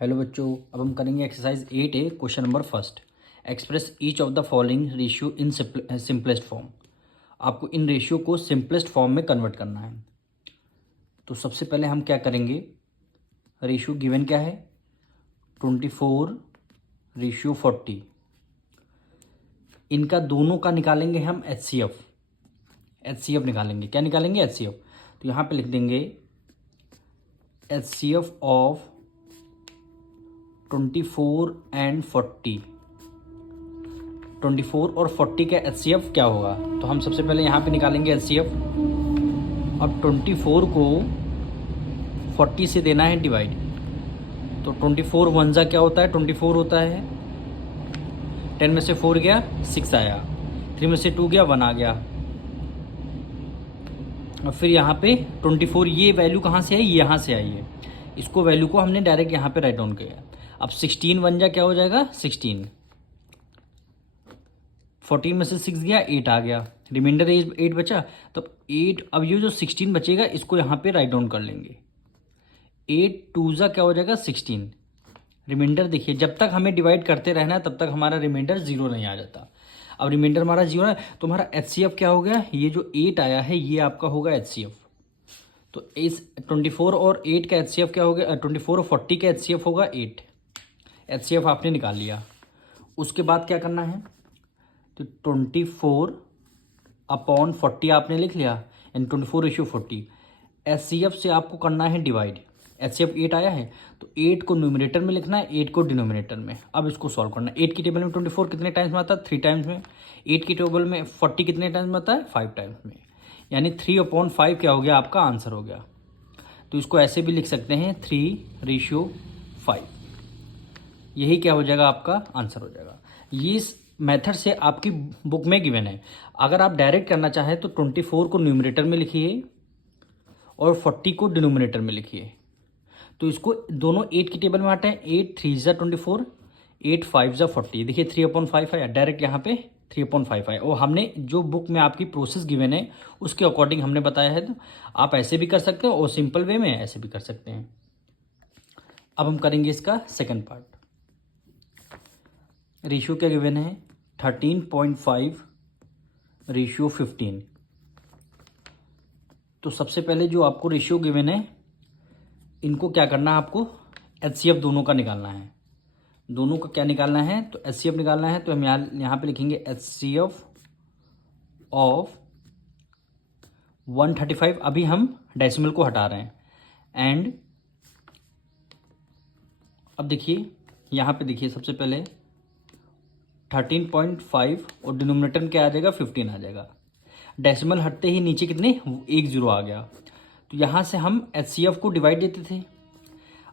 Hello बच्चों, अब हम करेंगे exercise 8A question number first. Express each of the following ratio in simplest form. आपको इन रेशियो को सिंपलेस्ट फॉर्म में कन्वर्ट करना है। तो सबसे पहले हम क्या करेंगे, रेशियो गिवन क्या है 24:40। इनका दोनों का निकालेंगे हम एचसीएफ निकालेंगे। क्या निकालेंगे? एचसीएफ। तो यहाँ पे लिख देंगे एचसीएफ ऑफ 24 एंड 40। 24 और 40 का एचसीएफ क्या होगा? तो हम सबसे पहले यहाँ पे निकालेंगे एचसीएफ। अब 24 को 40 से देना है डिवाइड। तो 24 1 क्या होता है? 24 होता है। 10 में से 4 गया 6 आया, 3 में से 2 गया 1 आ गया। और फिर यहाँ पे 24 ये वैल्यू कहाँ से आई? यहाँ से आई है। इसको वैल्यू को हमने डायरेक्ट यहाँ पे राइट डाउन किया। अब 16 1 क्या हो जाएगा? 16। 14 में से 6 गया 8 आ गया, रिमाइंडर 8 बचा। तो 8, अब ये जो 16 बचेगा इसको यहाँ पे राइट डाउन कर लेंगे। 8 2 क्या हो जाएगा? 16। रिमाइंडर देखिए, जब तक हमें डिवाइड करते रहना है तब तक हमारा रिमाइंडर जीरो नहीं आ जाता। अब रिमाइंडर हमारा जीरो है तो हमारा एचसीएफ क्या हो गया? ये जो 8 आया है ये आपका होगा एचसीएफ। तो इस 24 और 8 का एचसीएफ क्या हो गया? 24 और 40 का एचसीएफ होगा 8। एचसीएफ आपने निकाल लिया। उसके बाद क्या करना है? तो 24/40 आपने लिख लिया, यानी 24:40। एचसीएफ से आपको करना है डिवाइड। एचसीएफ 8 आया है तो 8 को न्यूमरेटर में लिखना है, 8 को डिनोमिनेटर में। अब इसको सॉल्व करना है। 8 की टेबल में 24 कितने टाइम्स में आता है? 3 टाइम्स में। 8 की टेबल में 40 कितने टाइम्स में आता है? 5 टाइम्स में। यानी 3/5 क्या हो गया? आपका आंसर हो गया। तो इसको ऐसे भी लिख सकते हैं 3:5। यही क्या हो जाएगा? आपका आंसर हो जाएगा। ये इस मेथड से आपकी बुक में गिवन है। अगर आप डायरेक्ट करना चाहें तो 24 को न्यूमरेटर में लिखिए और 40 को डिनोमिनेटर में लिखिए। तो इसको दोनों 8 की टेबल में आते हैं। 8 3 24, 8 5 40। देखिए 3/5 आया, डायरेक्ट यहाँ पे 3/5 आया। और हमने जो बुक में आपकी प्रोसेस गिवन है उसके अकॉर्डिंग हमने बताया है। तो आप ऐसे भी कर सकते हो और सिंपल वे में ऐसे भी कर सकते हैं। अब हम करेंगे इसका सेकेंड पार्ट। रेशियो क्या गिवन है? 13.5:15। तो सबसे पहले जो आपको रेशियो गिवन है इनको क्या करना है? आपको एचसीएफ दोनों का निकालना है। दोनों का क्या निकालना है? तो एचसीएफ निकालना है। तो हम यहाँ पे लिखेंगे एचसीएफ ऑफ 135। अभी हम डेसिमल को हटा रहे हैं। एंड अब देखिए यहाँ पे देखिए, सबसे पहले 13.5 और डिनोमिनेटर में क्या आ जाएगा? 15 आ जाएगा। डेसिमल हटते ही नीचे कितने? 1 0 आ गया। तो यहाँ से हम एचसीएफ को डिवाइड देते थे।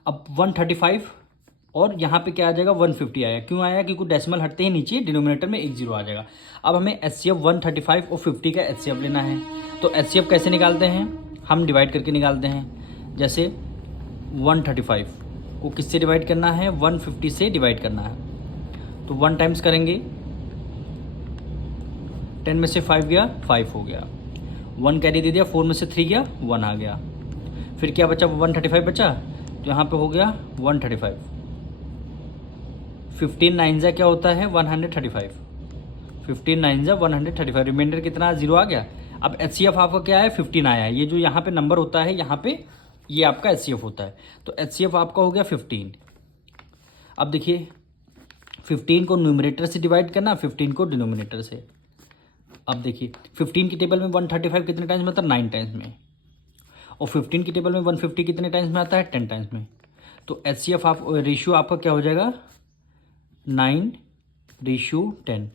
अब 135 और यहाँ पे क्या आ जाएगा? 150 आया। क्यों आया? क्योंकि डेसिमल हटते ही नीचे डिनोमिनेटर में 1 0 आ जाएगा। अब हमें एचसीएफ 135 और 50 का एचसीएफ लेना है। तो एचसीएफ कैसे निकालते हैं? हम डिवाइड करके निकालते हैं। जैसे 135 को किससे डिवाइड करना है? 150 से डिवाइड करना है। तो 1 टाइम्स करेंगे, 10 में से 5 गया 5 हो गया, 1 कैरी दे दिया, 4 में से 3 गया 1 आ गया। फिर क्या बचा? 135 बचा। तो यहाँ पे हो गया 135। 15 9 क्या होता है? 135। 15 9 135। रिमाइंडर कितना? 0 आ गया। अब एचसीएफ आपका क्या है? 15 आया है। ये जो यहाँ पे नंबर होता है यहाँ पे ये आपका एचसीएफ होता है। तो एचसीएफ आपका हो गया 15। अब देखिए 15 को न्यूमरेटर से डिवाइड करना, 15 को डिनोमिनेटर से। अब देखिए 15 की टेबल में 135 कितने टाइम्स में आता है? 9 टाइम्स में। और 15 की टेबल में 150 कितने टाइम्स में आता है? 10 टाइम्स में। तो एचसीएफ आप रेशियो आपका क्या हो जाएगा? 9:10।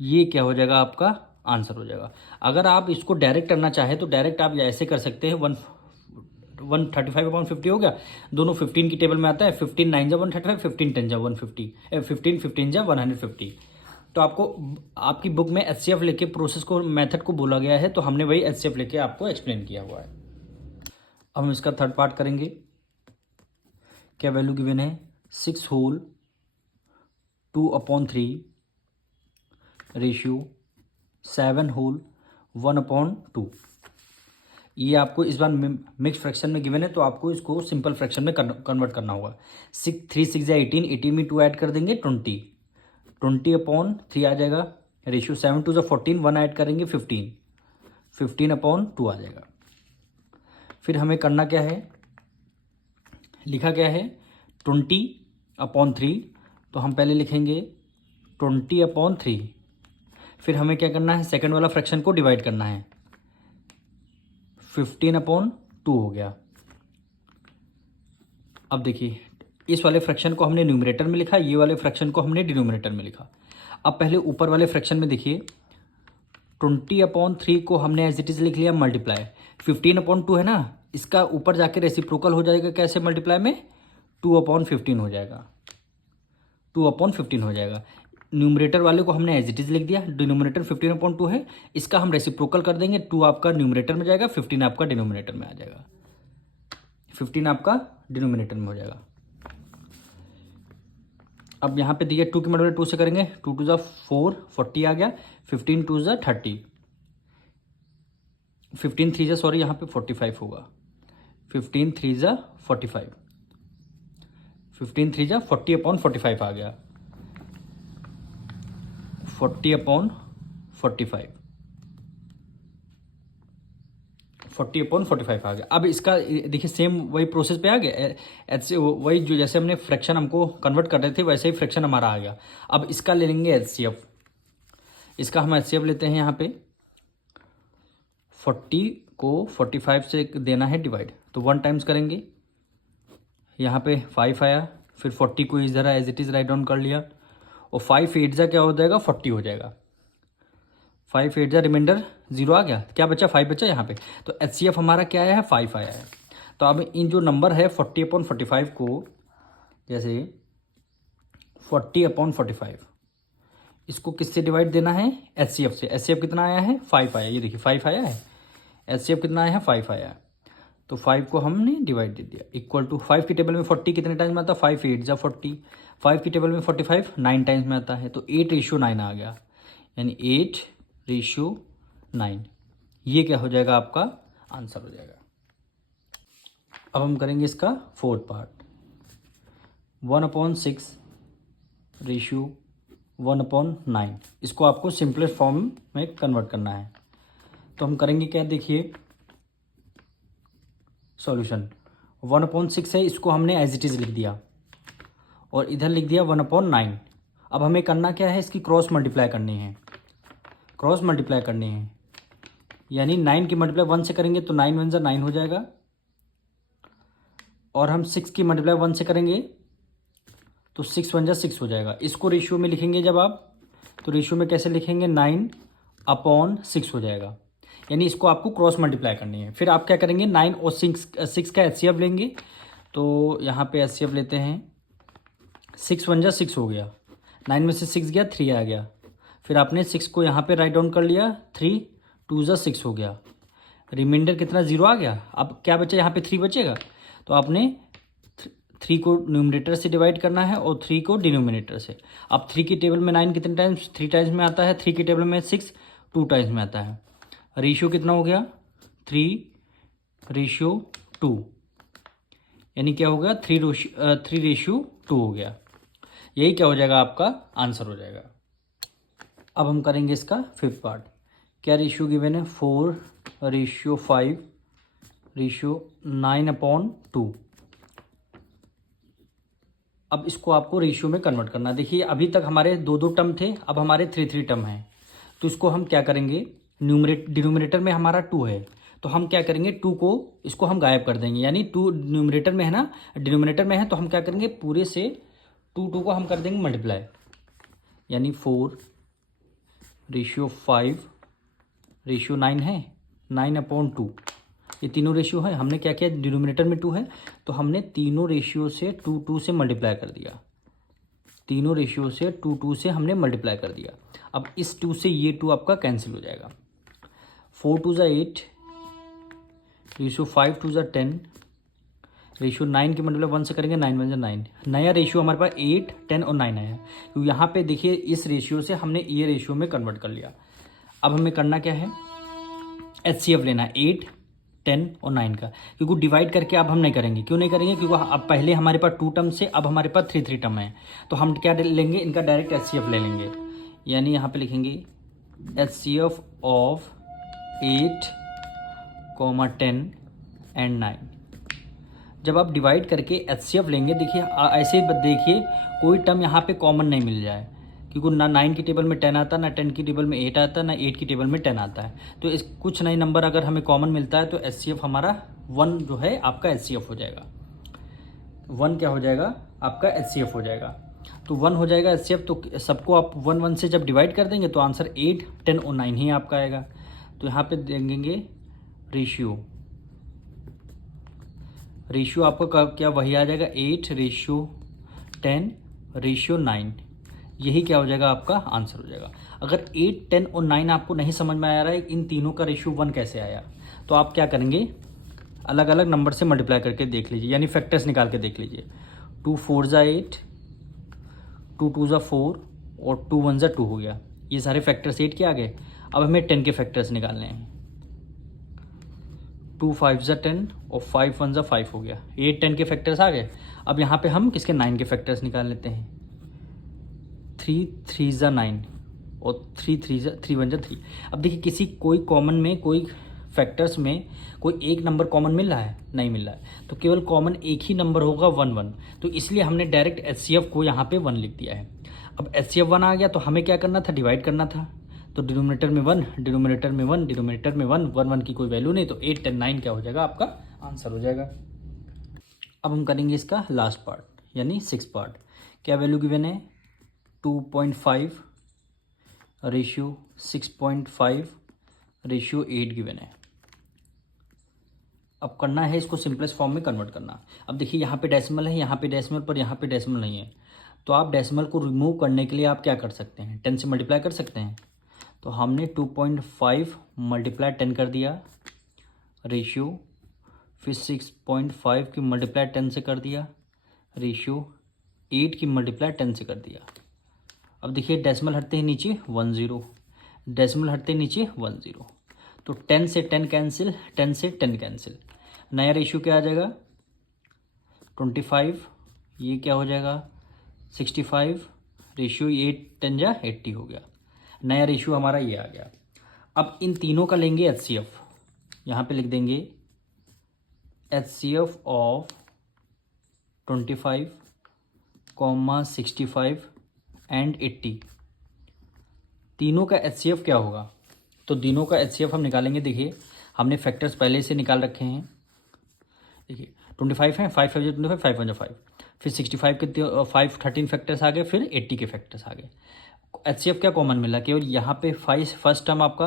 ये क्या हो जाएगा? आपका आंसर हो जाएगा। अगर आप इसको डायरेक्ट करना चाहें तो डायरेक्ट आप ऐसे कर सकते हैं। 135/50 हो गया। दोनों 15 की टेबल में आता है। 15 9 135, 15 10 150, 15 15 150। तो आपको आपकी बुक में एचसीएफ लेके प्रोसेस को, मेथड को बोला गया है, तो हमने वही एचसीएफ लेके आपको एक्सप्लेन किया हुआ है। अब हम इसका थर्ड पार्ट करेंगे। क्या वैल्यू गिवन है? 6 होल 2/3 रेशियो 7 होल 1/2। ये आपको इस बार मिक्स फ्रैक्शन में गिवन है, तो आपको इसको सिंपल फ्रैक्शन में कन्वर्ट करना होगा। 3 6 या 18, 18 में 2 ऐड कर देंगे 20, 20/3 आ जाएगा। रेशियो 7 2 14, 1 ऐड करेंगे 15, 15/2 आ जाएगा। फिर हमें करना क्या है, लिखा क्या है 20/3, तो हम पहले लिखेंगे 20/3। फिर हमें क्या करना है, सेकंड वाला फ्रैक्शन को डिवाइड करना है, 15/2 हो गया। अब देखिए इस वाले फ्रैक्शन को हमने न्यूमरेटर में लिखा, ये वाले फ्रैक्शन को हमने डिनोमिनेटर में लिखा। अब पहले ऊपर वाले फ्रैक्शन में देखिए 20/3 को हमने एज इट इज लिख लिया मल्टीप्लाई, 15/2 है ना, इसका ऊपर जाके रेसिप्रोकल हो जाएगा, कैसे मल्टीप्लाई में 2/15 हो जाएगा, 2/15 हो जाएगा। न्यूमरेटर वाले को हमने एज इट इज लिख दिया, डिनोमिनेटर 15/2 है, इसका हम रेसिप्रोकल कर देंगे, 2 आपका न्यूमरेटर में जाएगा, 15 आपका डिनोमिनेटर में आ जाएगा, 15 आपका डिनोमिनेटर में हो जाएगा। अब यहाँ पे दिया 2 की मल्टीप्लाई 2 से करेंगे, 2 2 4, 40 आ गया, 15 2 30, 15 3 सॉरी यहाँ पे 45 होगा, 15 3 45, 15 3 40/45 आ गया, 40/45, 40/45 आ गया। अब इसका देखिए सेम वही प्रोसेस पे आ गया, ऐसे वही जो जैसे हमने फ्रैक्शन हमको कन्वर्ट कर रहे थे वैसे ही फ्रैक्शन हमारा आ गया। अब इसका ले लेंगे एचसीएफ, इसका हम एचसीएफ लेते हैं। यहाँ पे 40 को 45 से देना है डिवाइड, तो 1 टाइम्स करेंगे, यहाँ पे 5 आया, फिर 40 को इस तरह as it is write down कर लिया, और 5 8 क्या हो जाएगा 40 हो जाएगा, 5 8 रिमाइंडर 0 आ गया, क्या बचा 5 बचा यहाँ पे। तो एचसीएफ हमारा क्या आया है 5 आया है। तो अब इन जो नंबर है 40/45 को, जैसे 40/45 इसको किससे डिवाइड देना है, एचसीएफ से। एचसीएफ कितना आया है 5 आया, ये देखिए 5 आया है, एचसीएफ कितना आया है 5 आया है, तो 5 को हमने डिवाइड दे दिया, इक्वल टू 5 की टेबल में 40 कितने टाइम्स में आता है, 5 8 40, 5 की टेबल में 45 9 टाइम्स में आता है, तो 8:9 आ गया, यानी 8:9, ये क्या हो जाएगा आपका आंसर हो जाएगा। अब हम करेंगे इसका फोर्थ पार्ट, 1/6:1/9, इसको आपको सिंपलेस्ट फॉर्म में कन्वर्ट करना है। तो हम करेंगे क्या, देखिए सॉल्यूशन 1/6 है, इसको हमने एज इट इज़ लिख दिया, और इधर लिख दिया 1/9। अब हमें करना क्या है, इसकी क्रॉस मल्टीप्लाई करनी है, क्रॉस मल्टीप्लाई करनी है, यानी 9 की मल्टीप्लाई 1 से करेंगे तो 9 1 9 हो जाएगा, और हम 6 की मल्टीप्लाई 1 से करेंगे तो 6 1 6 हो जाएगा। इसको रेशियो में लिखेंगे जब आप, तो रेशियो में कैसे लिखेंगे 9/6 हो जाएगा, यानी इसको आपको क्रॉस मल्टीप्लाई करनी है। फिर आप क्या करेंगे 9 और 6 का एचसीएफ लेंगे, तो यहाँ पे एचसीएफ लेते हैं, 6 1 6 हो गया, 9 में से 6 गया 3 आ गया, फिर आपने 6 को यहाँ पे राइट डाउन कर लिया, 3 2 6 हो गया, रिमाइंडर कितना 0 आ गया। अब क्या बचा यहाँ पे 3 बचेगा, तो आपने 3 को न्यूमरेटर से डिवाइड करना है और 3 को डिनोमिनेटर से। अब 3 की टेबल में 9 कितने टाइम्स 3 टाइम्स में आता है, 3 की टेबल में 6 2 टाइम्स में आता है, रेशियो कितना हो गया 3:2, यानी क्या हो गया 3:2 हो गया, यही क्या हो जाएगा आपका आंसर हो जाएगा। अब हम करेंगे इसका फिफ्थ पार्ट, क्या रेशियो गिवन है 4:5:9/2। अब इसको आपको रेशियो में कन्वर्ट करना है। देखिए अभी तक हमारे 2 टर्म थे, अब हमारे 3 टर्म हैं, तो इसको हम क्या करेंगे, डिनोमिनेटर में हमारा 2 है, तो हम क्या करेंगे 2 को इसको हम गायब कर देंगे, यानी 2 न्यूमरेटर में है ना, डिनोमिनेटर में है, तो हम क्या करेंगे पूरे से 2 को हम कर देंगे मल्टीप्लाई, यानी 4:5:9 है, 9/2, ये तीनों रेशियो है। हमने क्या किया, डिनोमिनेटर में 2 है तो हमने तीनों रेशियो से 2 से मल्टीप्लाई कर दिया, तीनों रेशियो से 2 से हमने मल्टीप्लाई कर दिया। अब इस 2 से ये 2 आपका कैंसिल हो जाएगा, 4 2 8, रेशियो 5 2 10, रेशियो 9 की मल्टीप्लाई 1 से करेंगे 9 1 9, नया रेशियो हमारे पास 8 10 और 9 आया। तो यहाँ पे देखिए इस रेशियो से हमने ये रेशियो में कन्वर्ट कर लिया। अब हमें करना क्या है, एचसीएफ लेना है 8 10 और 9 का, क्योंकि डिवाइड करके अब हम नहीं करेंगे। क्यों नहीं करेंगे? क्योंकि अब पहले हमारे पास 2 टर्म से अब हमारे पास 3 टर्म है, तो हम क्या लेंगे, इनका डायरेक्ट HCF ले लेंगे। यानी यहाँ पे लिखेंगे HCF ऑफ 8, 10 एंड 9। जब आप डिवाइड करके HCF लेंगे, देखिए ऐसे देखिए कोई टर्म यहाँ पे कॉमन नहीं मिल जाए, क्योंकि ना 9 की टेबल में 10 आता, ना 10 की टेबल में 8 आता, ना 8 की टेबल में 10 आता है। तो इस कुछ नए नंबर अगर हमें कॉमन मिलता है तो HCF हमारा 1 जो है आपका HCF हो जाएगा। 1 क्या हो जाएगा आपका HCF हो जाएगा। तो 1 हो जाएगा HCF। तो सबको आप 1 से जब डिवाइड कर देंगे तो आंसर 8, 10 और 9 ही आपका आएगा। तो यहाँ पे देंगे रेशियो आपका क्या वही आ जाएगा 8:10:9। यही क्या हो जाएगा आपका आंसर हो जाएगा। अगर 8, 10 और 9 आपको नहीं समझ में आ रहा है इन तीनों का रेशियो 1 कैसे आया, तो आप क्या करेंगे, अलग अलग नंबर से मल्टीप्लाई करके देख लीजिए, यानी फैक्टर्स निकाल के देख लीजिए। 2 4 ज़ा 8, 2 2 ज़ा 4 और 2 1 ज़ा 2 हो गया। ये सारे फैक्टर्स 8 के आ गए। अब हमें 10 के फैक्टर्स निकालने हैं। 2 5 ज़ा 10 और 5 1 ज़ा 5 हो गया। 8 10 के फैक्टर्स आ गए। अब यहाँ पे हम किसके 9 के फैक्टर्स निकाल लेते हैं। 3 3 ज़ा 9 और 3 1 ज़ा 3। अब देखिए किसी कोई कॉमन में कोई फैक्टर्स में कोई एक नंबर कॉमन मिल रहा है, नहीं मिल रहा है, तो केवल कॉमन एक ही नंबर होगा 1 1। तो इसलिए हमने डायरेक्ट HCF को यहाँ पे 1 लिख दिया है। अब HCF 1 आ गया तो हमें क्या करना था, डिवाइड करना था। तो डिनोमिनेटर में 1, डिनोमिनेटर में 1, डिनोमिनेटर में 1, 1 1 की कोई वैल्यू नहीं, तो 8 10 9 क्या हो जाएगा आपका आंसर हो जाएगा। अब हम करेंगे इसका लास्ट पार्ट यानी 6 पार्ट। क्या वैल्यू गिवन है, 2.5 रेशियो 6.5 रेशियो 8 गिवन है। अब करना है इसको सिंपलेस्ट फॉर्म में कन्वर्ट करना। अब देखिए यहाँ पे डेसिमल है, यहाँ पे डेसिमल, पर यहाँ पे डेसिमल नहीं है। तो आप डेसिमल को रिमूव करने के लिए आप क्या कर सकते हैं, 10 से मल्टीप्लाई कर सकते हैं। तो हमने 2.5 मल्टीप्लाई 10 कर दिया रेशियो, फिर 6.5 की मल्टीप्लाई 10 से कर दिया रेशियो, 8 की मल्टीप्लाई 10 से कर दिया। अब देखिए डेसिमल हटते हैं नीचे 1 0, डेसिमल हटते नीचे 1 0। तो 10 से 10 कैंसिल, 10 से 10 कैंसिल। नया रेशियो क्या आ जाएगा 25, ये क्या हो जाएगा 65 रेशियो 8 10 जा 80 हो गया। नया रेशियो हमारा ये आ गया। अब इन तीनों का लेंगे HCF। यहाँ पे लिख देंगे HCF ऑफ 25, 65 एंड 80। तीनों का HCF क्या होगा, तो तीनों का HCF हम निकालेंगे। देखिए हमने फैक्टर्स पहले से निकाल रखे हैं। देखिए 25 है, 5 5 25, 5 1 5, फिर 65 के 5 13 फैक्टर्स आ गए, फिर 80 के फैक्टर्स आ गए। HCF क्या कॉमन मिला, केवल यहाँ पे 5 फर्स्ट टर्म आपका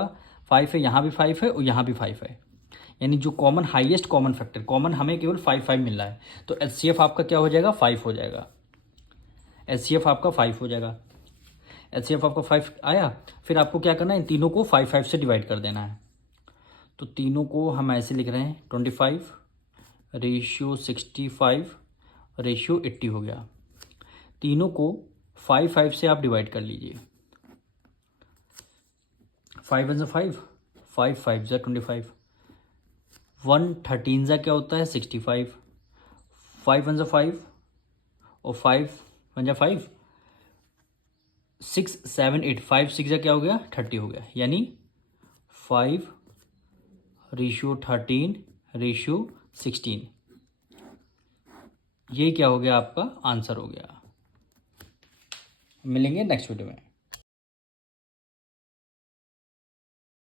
5 है, यहाँ भी 5 है और यहाँ भी 5 है, यानी जो common highest common factor common हमें केवल 5 5 मिल रहा है। तो HCF आपका क्या हो जाएगा 5 हो जाएगा। HCF आपका 5 हो जाएगा। HCF आपका 5 आया। फिर आपको क्या करना है, इन तीनों को 5 5 से डिवाइड कर देना है। तो तीनों को हम ऐसे लिख रहे हैं 25 रेशियो 65 रेशियो 80 हो गया। तीनों को 5 5 से आप डिवाइड कर लीजिए। 5 1 5, 5 5 25, 1 13 क्या होता है 65, 5 1 5 और 5 1 5, 6 7 8, 5 6 क्या हो गया 30 हो गया, यानी 5 रेशियो 13 रेशियो 16। ये क्या हो गया आपका आंसर हो गया। मिलेंगे नेक्स्ट वीडियो में।